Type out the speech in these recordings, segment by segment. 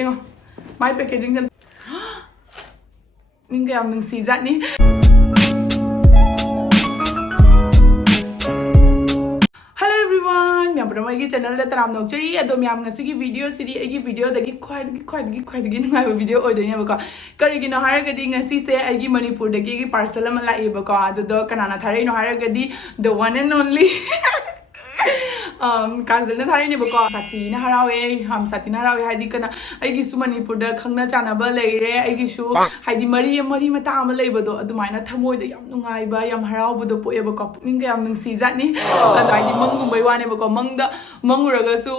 ยังไม้แพคเกจิ้งนี่ก็ยัง1 season นี่Hello everyone မြန်မာပထမကြီး channel နဲ့တရမ်တော့ကြည့်ရတော့မြန်မာငစီကဗီဒီယိုစီဒီအကြီးဗီဒီယိုတကခွိုက်ငါဗီဒီယိုအိုဒနေဘကကရီကနဟာရကဒီငစီစအကြီးမနီပူတကကြီး parcel မလာအေဘကဒဒကနာနာထားရနဟာရကဒီ the one and only Kazal na thari ni bako sati na haraowe sati na haraowe haidi kana aigi su Manipur da khangna chanaba leire aigi su haidi mari mata ama leibado adumaina thamoi da yam nungai ba yam haraobo do poe bako Pukning yam nungc jatni haidi mangum bai wane bako mangda manguraga su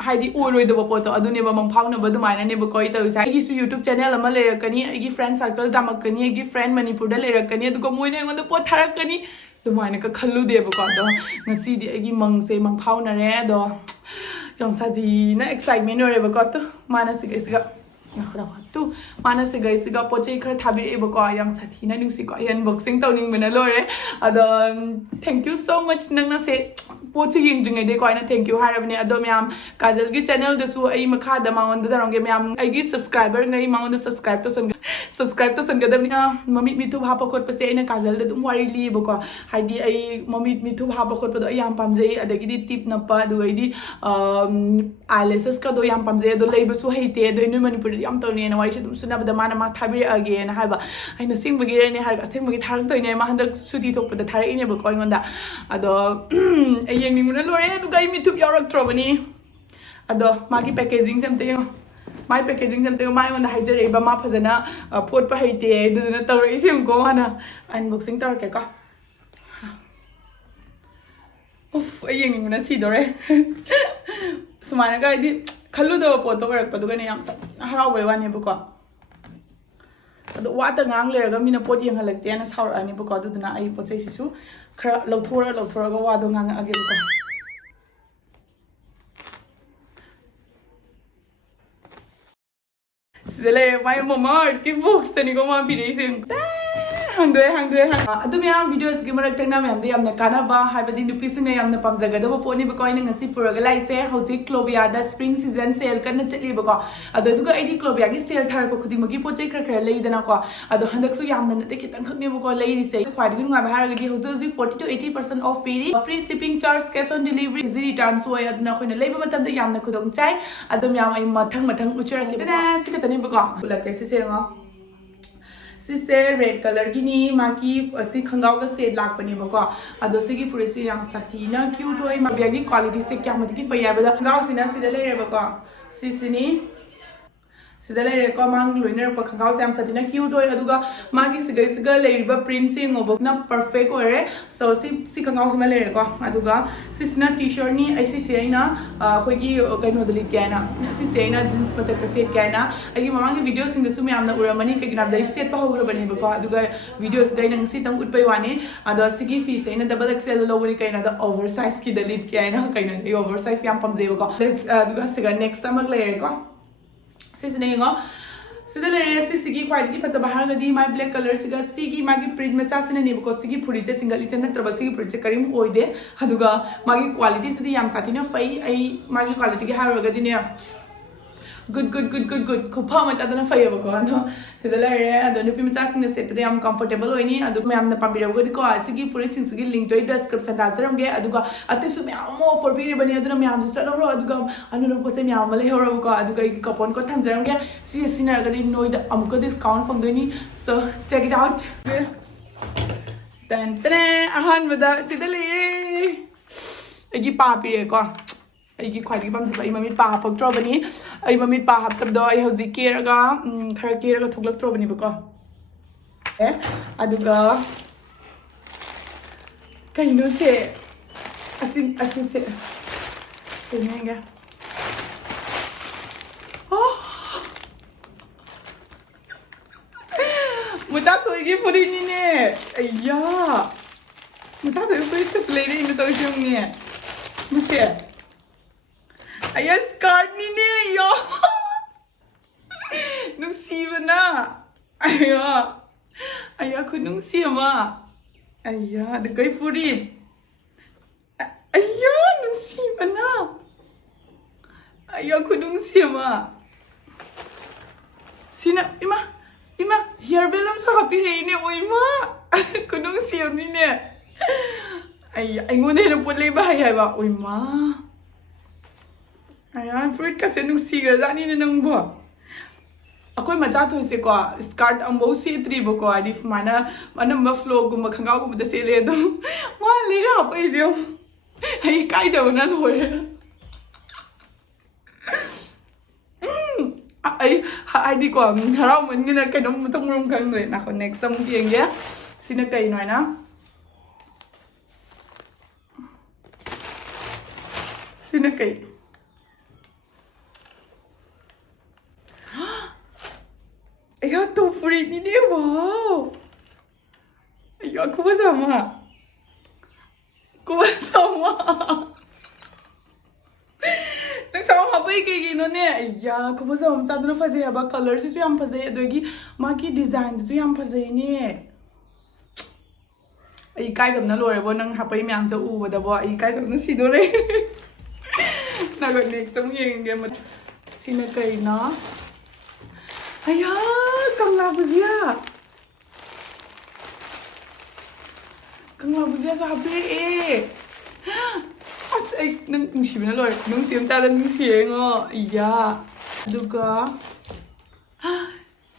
haidi uroi da bako to adune ba mang phawna ba dumaina ne bako ita isa aigi su YouTube channel ama leirakani aigi friend circle jamakani aigi friend Manipur da leirakani aduko moina ngonda pot tharakani Dumaina ka khaludebako ado ngasidi agi mangse mang phaunare ado yong sadi na excitement orebako to mana siga tu mana siga poche khara thabirebako yang sathi na nusi ko unboxing tawning bena lore ado thank you so much nangna se poche ying ding de ko ina thank you harabne ado myam Kajal gi channel da su ai makha da maon da ronge myam ai gi subscriber ngai maon da subscribe to san gadam ni mami mi tu hapa khot pase ina Kajal da dum wari li bako haidi ai mami mi tu hapa khot pa do yam pamjai adagi di tip na pa do ai di eyelashes ka do yam pamjai do leiba su haite do inu Manipur yam to ne na wari dum suna bada mana ma thabir again haiba aina singbagi ne har singbagi tharak to ne ma handak suti thok pada tharak ine bako ngonda ado ayeng ni muna lore do gai mi tu yarak trobani ado magi packaging jam te My packaging something my on the hygiene ba ma phajana pot pa haite duduna tawre isim ko mana unboxing tar ke ka Uff ayeng ni muna si dore Sumana ga di khallu do pot to rak pa du ga ne yam sa haraowe wa ne bu ko ado wa ta ngang le ga mina pot yeng halak te na saur ani bu ko duduna ai pot sai sisu khara lauthora ga wa do ngang age bu ko Sidale my mama ki books tani ko ma piresin hangde adu me videos gi marak tangna me amde amna kana ba haibadi nupi singa amna pamjaga da poni ba koina ngasi puraga laise hauti Clovia da spring season sale kan chali ba ko adu duga id Clovia gi sale thar ko khudi magi pochai khar leidana ko adu handak su yamna nate kitang khakne ba ko leiri se khwadi gu nga ba har gi hoji 40 to 80% off free shipping charge cash on delivery easy return so aduna khoina leiba matam da yamna khudong chai adu me am ai mathang uchara ki da sikatani ba ko la kaise se nga Sise red color gini maki asi khangau ka shade lakpani bako ado sigi purisi yang satina cute oi ma biagi quality se kya mati ki paya bada khangau sina sida le bako sisini sida le ko mang loiner pa khangau se am satina cute oi aduga magi siga le riba print se ngobo na perfect ore so si khangau se ma le ko aduga sisina t-shirt ni ai si aina khogi kaino dali kana si aina jeans pata ka se kana agi mamang video sing su me amna uramani ke ginab dai set pa hogra bani bako aduga videos dai nang si tang utpai wani ado sigi fi se aina double XL lo wani kaina da oversize ki dalit kaina kaina dai oversize yam pam je bako aduga siga next time le ko Sisine ngo Sida le sigi quite ki pacha bahar gadi my black color siga sigi magi print macha sine ni bako sigi phuri che single chen na traba sigi phuri che karim oide aduga magi quality sidi yam satina pai ai magi quality ki har gadi ne good khupha macha dana fai bako ado sida le ado nupi macha sine set de yam comfortable hoini adu me amna pambira gadi ko sigi phuri chin sigi link to description da jaram ge aduga ate su me amo for be bani aduna me am sa lo aduga anu ro se me am le hero ko aduga coupon ko tham jaram ge sina gadi noi da amko discount phang doi ni so check it out tan ahan bada sida le agi pa pi ko Aigi khwadi bam ai mamit pa hapok trobani ai mamit pa hap tab do ai hoji keraga khara keraga thuklak trobani bako aduga kaino se asin se senenga mucha thoi gi puri ni ne ayya mucha thoi puri kas le ni to jong ne muse Ayah skirt ni yo nung siwa na ayah ko nung siwa ayah dagay furit ayah nung siwa na ayah ko nung siwa Sina, ima, hairbell amsa hapirene, o ima. Kunung siyo ni ne. Ay ngunde na po lay bahay ba, o ima. Ayan, fruit kasi nung siga, zani na nang ba. Ako macha to se ko skirt ang bo si tribo ko adif mana ma flow ko makhanga ko da se le do ma le ra pa idio ai kai ja na lore ai di ko harau man ngina kai dom tong rom kang le na ko next tam pieng ya sinakai noi na sinakai Ayo, to free ni dia wow. Ayo, aku bersama. Nang sama apa kayak gini nih? Iya, aku bersama. Cadu na fazay ba colors itu yang fazay dogi, maki design itu yang fazay nih. Ay, kai jam na lore bo nang hapai myang sa u ba da bo ay kai jam na si dole. Nago next tam yang game sina kai na. Ayan! Kanglabuzya! Kanglabuzya sa habi eh! As ay, nung siya na lord. Nung siyam tsada nung siya nga. Iya! Duga.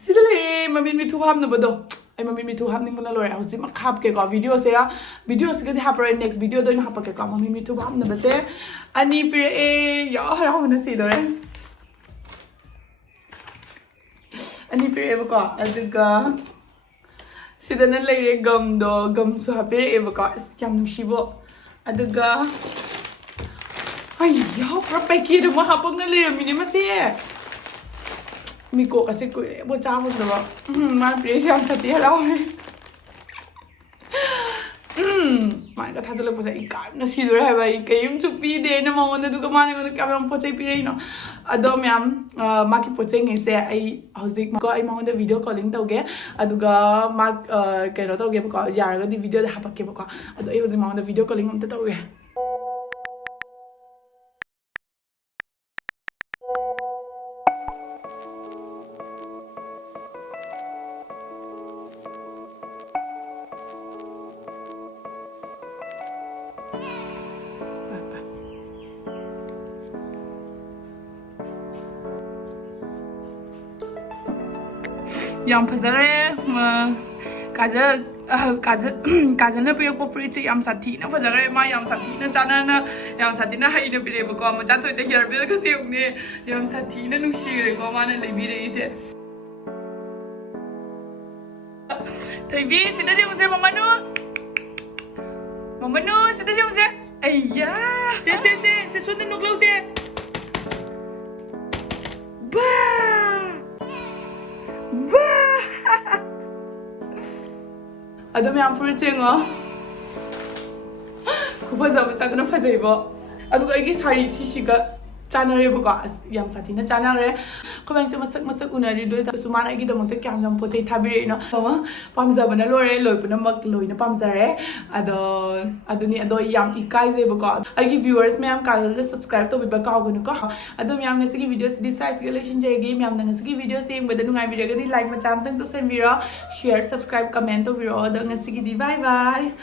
Sidali eh! Mamimituham na ba do? Ay mamimituham ni mo na lord. Ako si makhap ke ko. Video siya. Video siya di hapar next video do yung hapag ke ko. Mamimituham na ba te? Ani pire eh! Yo! Harap mo na si lord. Ani pire ko, aduga sida na lay gum do gum so happy ko scam shibo aduga ay yaw pra peki do mahapog na lay mini masi miko kasi ko bo chamo do ma pire siam sati halaw mai ka thajale po sa ikam na sidore hai bai kayum chupi de na mo na duga mane ko kamera po chai pire no ado myam maki po chai ngese ai hozik ko ai mo da video calling tauge aduga mak kaino tauge ko yaraga di video da hapakke ko ado ai hozik mo da video calling amta tauge Yang fazare kaja na pire ko free che yam sati na fazare ma yam sati na chana na yam sati na hai na pire ko ma cha thoi de hair bill ko se ne yam sati na nu shi re ko ma na le bi re se thai bi sida je muse mama nu sida je muse ayya se sunde nu glo se ba Adam yang first nga kubaza ba chadna phajai ba aduga igi sari sisiga chanare ba ka yam sati na chanare komang se masak unari do ta sumana igi damang ta kyam jam pochai thabire no mama pamza bana lore loi puna mak loi na pamzare aduni ado yam ikai je ba ka agi viewers ma'am ka le subscribe to ba ka gunu ka adum yam ngasi video di size relation je game yam ngasi video se ngba da nungai video ga di like ma cham tang to send video share subscribe comment to video da ngasi di bye bye